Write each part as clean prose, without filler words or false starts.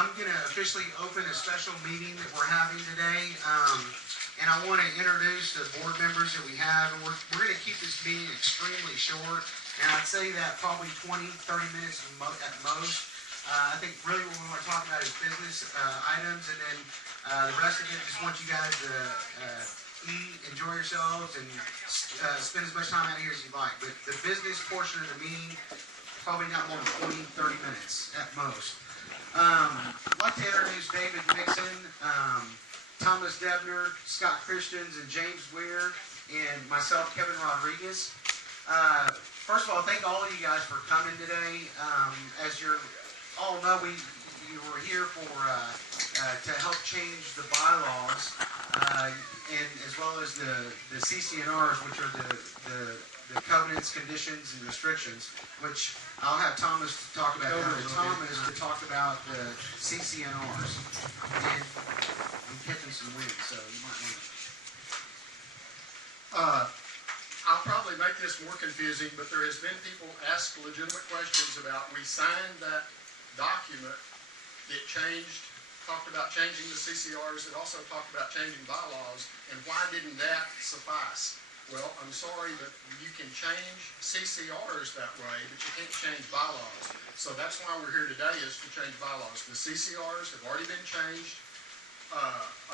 I'm going to officially open a special meeting that we're having today, and I want to introduce the board members that we have, and we're going to keep this meeting extremely short, and I'd say that probably 20, 30 minutes at most. I think really what we want to talk about is business items, and then the rest of it, just want you guys to eat, enjoy yourselves, and spend as much time out here as you like. But the business portion of the meeting, probably not more than 20, 30 minutes at most. I'd like to introduce David Nixon, Thomas Debner, Scott Christians, and James Weir, and myself, Kevin Rodriguez. First of all, thank all of you guys for coming today. As you all know, you were here for to help change the bylaws, and as well as the CC&Rs, which are the covenants, conditions, and restrictions, which I'll have Thomas talk about now. Thomas to talk about the CC&Rs. And I'm catching some wind, so you might want to. I'll probably make this more confusing, but there has been people ask legitimate questions about, we signed that document that talked about changing the CCRs, it also talked about changing bylaws, and why didn't that suffice? Well, I'm sorry, but you can change CCRs that way, but you can't change bylaws. So that's why we're here today, is to change bylaws. The CCRs have already been changed.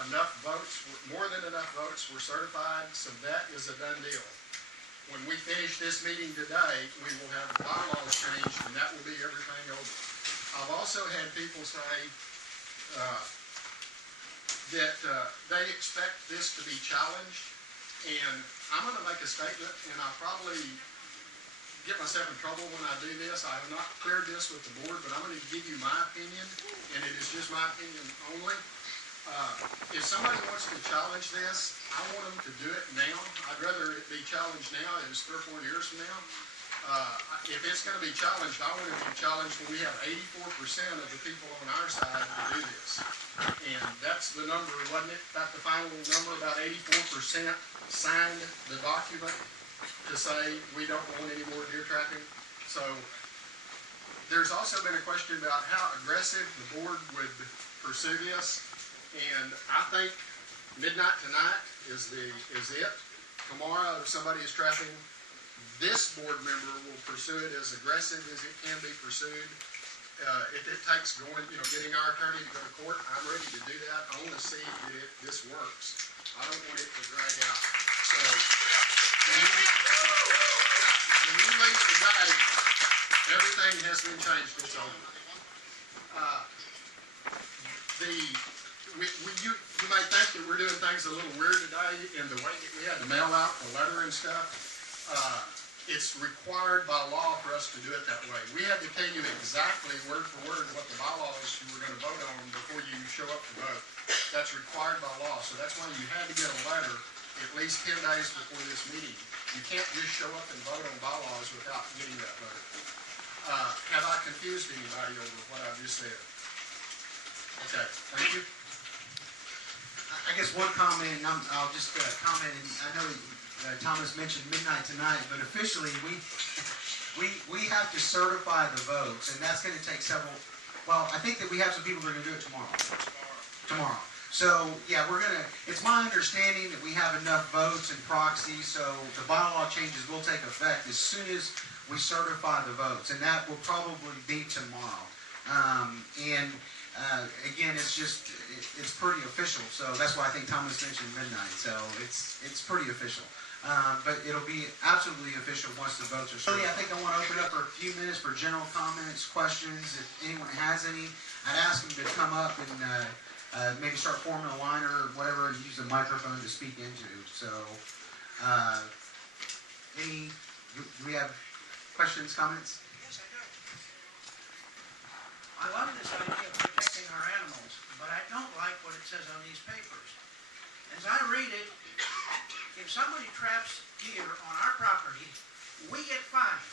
Enough votes, more than enough votes were certified, so that is a done deal. When we finish this meeting today, we will have the bylaws changed, and that will be everything over. I've also had people say that they expect this to be challenged, and I'm going to make a statement, and I'll probably get myself in trouble when I do this. I have not cleared this with the board, but I'm going to give you my opinion, and it is just my opinion only. If somebody wants to challenge this, I want them to do it now. I'd rather it be challenged now than 3 or 4 years from now. If it's going to be challenged, I want it to be challenged when we have 84% of the people on our side to do this. And that's the number, wasn't it? About the final number, about 84% signed the document to say we don't want any more deer trapping. So there's also been a question about how aggressive the board would pursue this. And I think midnight tonight is it. Tomorrow, if somebody is trapping, this board member will pursue it as aggressive as it can be pursued. If it takes getting our attorney to go to court, I'm ready to do that. I want to see if this works. I don't want it to drag out. So when you leave today, everything has been changed. It's over. You may think that we're doing things a little weird today in the way that we had to mail out the letter and stuff. It's required by law for us to do it that way. We had to tell you exactly word for word what the bylaws you were going to vote on before you show up to vote. That's required by law. So that's why you had to get a letter at least 10 days before this meeting. You can't just show up and vote on bylaws without getting that letter. Have I confused anybody over what I've just said? Okay, thank you. I guess one comment, and I'll just comment, and I know Thomas mentioned midnight tonight, but officially we have to certify the votes, and that's going to take several. Well, I think that we have some people that are going to do it tomorrow. So yeah, it's my understanding that we have enough votes and proxies, so the bylaw changes will take effect as soon as we certify the votes, and that will probably be tomorrow. Again, it's pretty official, so that's why I think Thomas mentioned midnight. So it's pretty official. But it'll be absolutely official once the votes are started. Really, I think I want to open up for a few minutes for general comments, questions. If anyone has any, I'd ask them to come up and maybe start forming a line or whatever and use the microphone to speak into. So, do we have questions, comments? Yes, I do. I love this idea of protecting our animals, but I don't like what it says on these papers. As I read it, if somebody traps deer on our property, we get fined.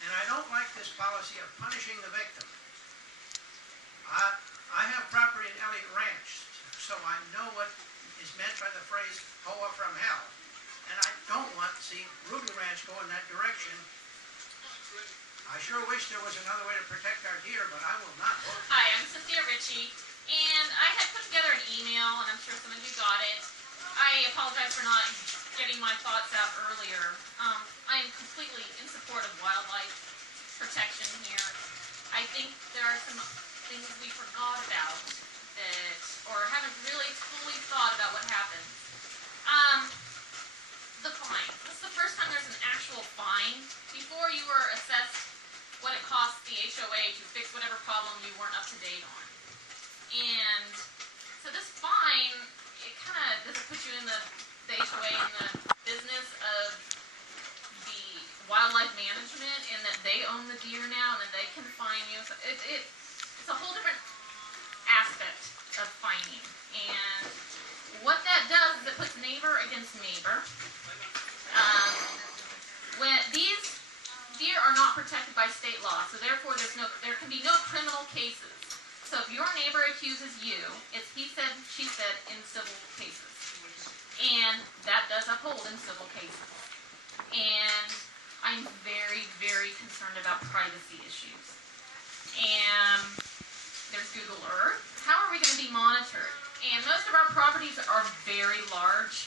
And I don't like this policy of punishing the victim. I have property in Elliott Ranch, so I know what is meant by the phrase HOA from hell. And I don't want to see Ruby Ranch go in that direction. I sure wish there was another way to protect our deer, but I will not vote. Hi, I'm Cynthia Ritchie, and I had put together an email, and I'm sure some of you got it. I apologize for not getting my thoughts out earlier. I am completely in support of wildlife protection here. I think there are some things we forgot about that, or haven't really fully thought about what happened. The fine. This is the first time there's an actual fine. Before you were assessed what it costs the HOA to fix whatever problem you weren't up to date on. And so this fine, it kind of doesn't put you in the HOA in the business of the wildlife management and that they own the deer now and that they can fine you. So it's a whole different aspect of fining. And what that does is it puts neighbor against neighbor. When these deer are not protected by state law, so therefore there can be no criminal cases. So if your neighbor accuses you, it's he said, she said in civil cases. And that does uphold in civil cases. And I'm very, very concerned about privacy issues. And there's Google Earth. How are we going to be monitored? And most of our properties are very large.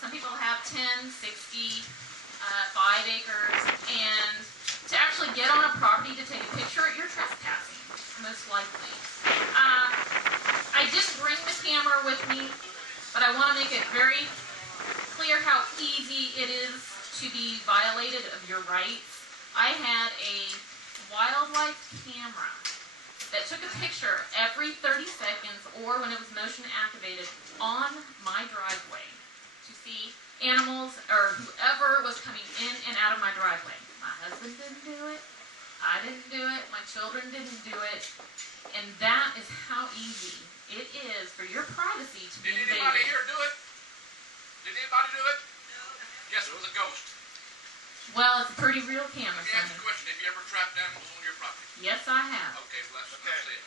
Some people have 10, 60, 5 acres. And to actually get on a property to take a picture, you're trespassing, most likely. I didn't bring the camera with me, but I want to make it very clear how easy it is to be violated of your rights. I had a wildlife camera that took a picture every 30 seconds or when it was motion activated on my driveway to see animals or whoever was coming in and out of my driveway. My husband didn't do it. I didn't do it. My children didn't do it. And that is how easy it is for your privacy to be invaded. Did anybody here do it? Did anybody do it? Yes, it was a ghost. Well, it's a pretty real camera. Let me ask you a question. Have you ever trapped animals on your property? Yes, I have. Okay, well, that's it.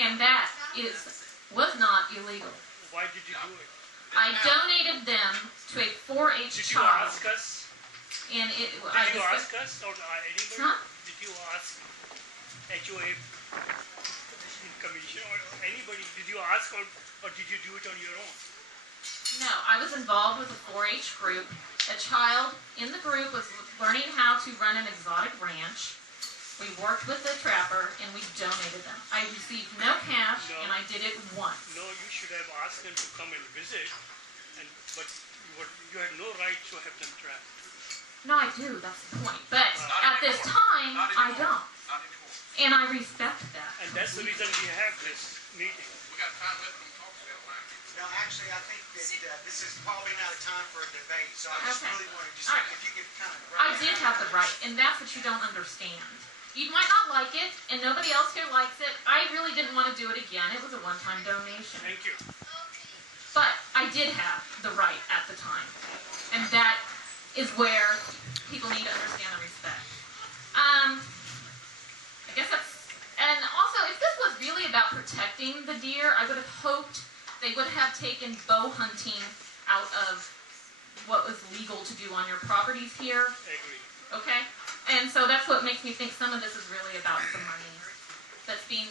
And that was not illegal. Why did you do it? I donated them to a 4-H Did you child. ask us? And it, Did you ask us or anybody? Huh? Did you ask HOA commission or anybody? Did you ask or did you do it on your own? No, I was involved with a 4-H group. A child in the group was learning how to run an exotic ranch. We worked with the trapper and we donated them. I received no cash and I did it once. No, you should have asked them to come and visit, but you had no right to have them trapped. No, I do. That's the point. But at this time, I don't. Not anymore. And I respect that. And that's the reason we have this meeting. We got time left on talk to the other line. No, actually, I think that this is probably not a time for a debate, so I just Okay. really want to All right. if you could kind of. I did have the right, and that's what you don't understand. You might not like it, and nobody else here likes it. I really didn't want to do it again. It was a one-time donation. Thank you. But I did have the right at the time. And that is where people need to understand and respect. I guess that's... And also, if this was really about protecting the deer, I would have hoped they would have taken bow hunting out of what was legal to do on your properties here. I agree. Okay? And so that's what makes me think some of this is really about the money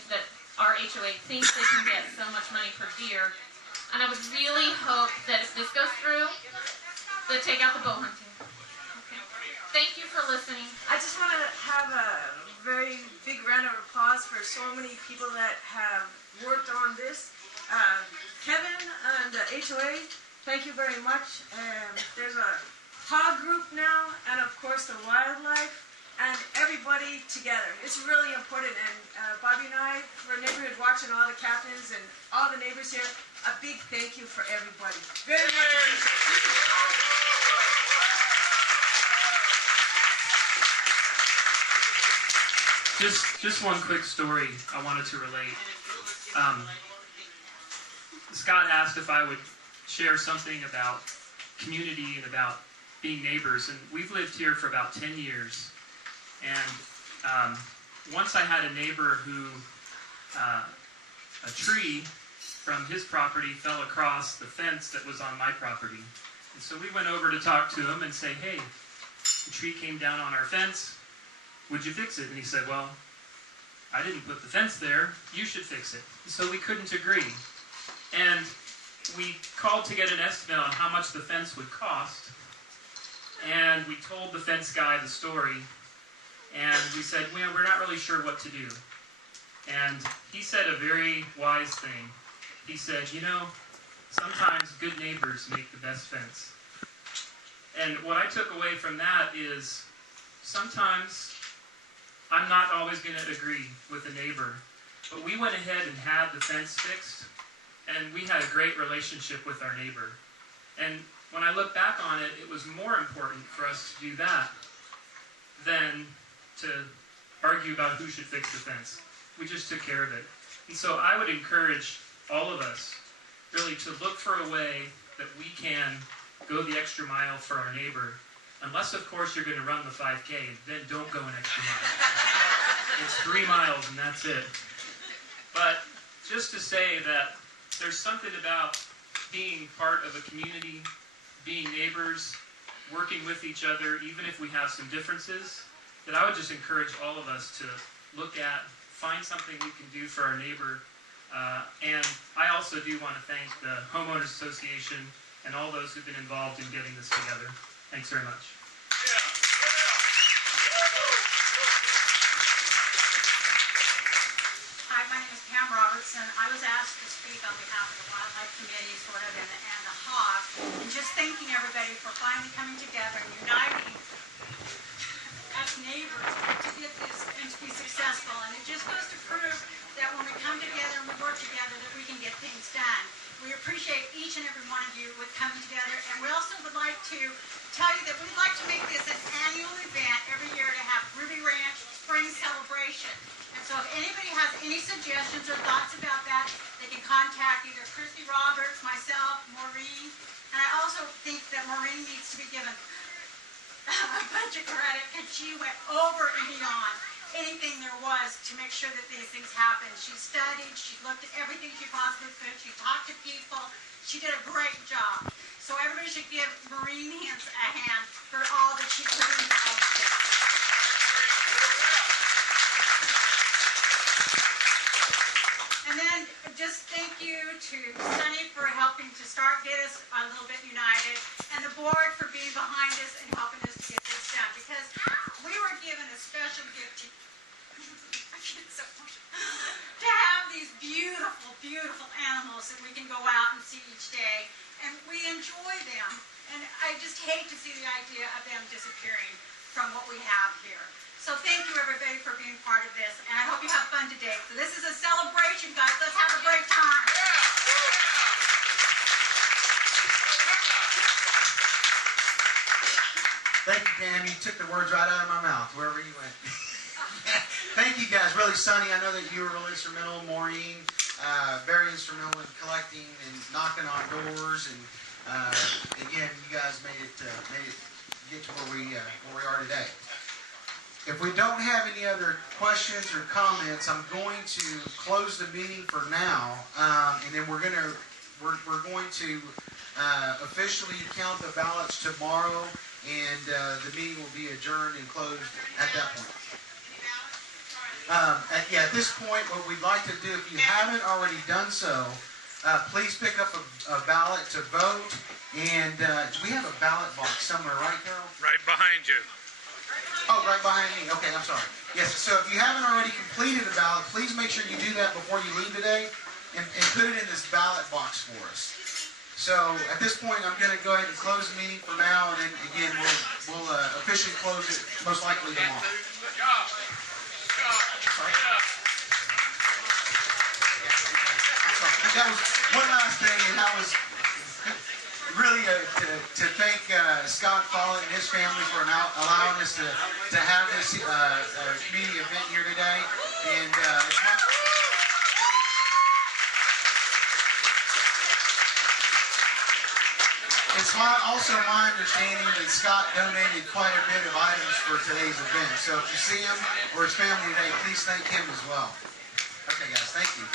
that our HOA thinks they can get so much money per deer. And I would really hope that if this goes through, they take out the bow hunting. Okay. Thank you for listening. I just want to have a very big round of applause for so many people that have worked on this. Kevin and the HOA, thank you very much. There's a hog group now, and of course the wildlife, and everybody together. It's really important, and Bobby and I, for Neighborhood Watch and all the captains and all the neighbors here, a big thank you for everybody. Very much appreciated. Just one quick story I wanted to relate. Scott asked if I would share something about community and about being neighbors, and we've lived here for about 10 years. And once I had a neighbor who a tree from his property fell across the fence that was on my property. And so we went over to talk to him and say, hey, the tree came down on our fence. would you fix it? And he said, well, I didn't put the fence there. You should fix it. So we couldn't agree. And we called to get an estimate on how much the fence would cost. And we told the fence guy the story. And we said, well, we're not really sure what to do. And he said a very wise thing. He said, you know, sometimes good neighbors make the best fence. And what I took away from that is sometimes I'm not always going to agree with a neighbor. But we went ahead and had the fence fixed. And we had a great relationship with our neighbor. And when I look back on it, it was more important for us to do that than to argue about who should fix the fence. We just took care of it. And so I would encourage all of us really to look for a way that we can go the extra mile for our neighbor. Unless, of course, you're going to run the 5K, then don't go an extra mile. It's 3 miles and that's it. But just to say that there's something about being part of a community, being neighbors, working with each other, even if we have some differences, that I would just encourage all of us to look at, find something we can do for our neighbor. And I also do want to thank the Homeowners Association and all those who've been involved in getting this together. Thanks very much. Hi, my name is Pam Robertson. I was asked to speak on behalf of the Wildlife Committee, sort of, and the HOA, and just thanking everybody for finally coming together and uniting as neighbors to get this and to be successful. And it just goes to prove that when we come together and we work together, that we can get things done. We appreciate each and every one of you with coming together, and we also would like to tell you that we'd like to make this an annual event every year to have Ruby Ranch Spring Celebration. And so if anybody has any suggestions or thoughts about that, they can contact either Christy Roberts, myself, Maureen. And I also think that Maureen needs to be given a bunch of credit because she went over and beyond anything there was to make sure that these things happen. She studied, she looked at everything she possibly could, she talked to people, she did a great job. So everybody should give Maureen Hintz a hand for all that she put into all of this. And then just thank you to Sunny for helping to get us a little bit united, and the board for being behind us and helping us to get this done, because we were given a special gift to have these beautiful, beautiful animals that we can go out and see each day, and we enjoy them. And I just hate to see the idea of them disappearing from what we have here. So thank you, everybody, for being part of this, and I hope you have fun today. So this is a celebration, guys. Let's have a great time. Thank you, Pam. You took the words right out of my mouth, wherever you went. Thank you, guys. Really, Sunny, I know that you were really instrumental. Maureen, very instrumental in collecting and knocking on doors. And again, you guys made it get to where we are today. If we don't have any other questions or comments, I'm going to close the meeting for now, and then we're going to officially count the ballots tomorrow, and the meeting will be adjourned and closed at that point. At this point, what we'd like to do, if you haven't already done so, please pick up a ballot to vote, and we have a ballot box somewhere, right, Carol? Right behind you. Oh, right behind me. Okay, I'm sorry. Yes, so if you haven't already completed a ballot, please make sure you do that before you leave today and put it in this ballot box for us. So at this point, I'm going to go ahead and close the meeting for now, and then again, we'll officially close it most likely tomorrow. Good job. Sorry? That was one last thing, and that was really to thank Scott Follett and his family for allowing us to have this community event here today. And it's also my understanding that Scott donated quite a bit of items for today's event. So if you see him or his family today, please thank him as well. Okay, guys, thank you.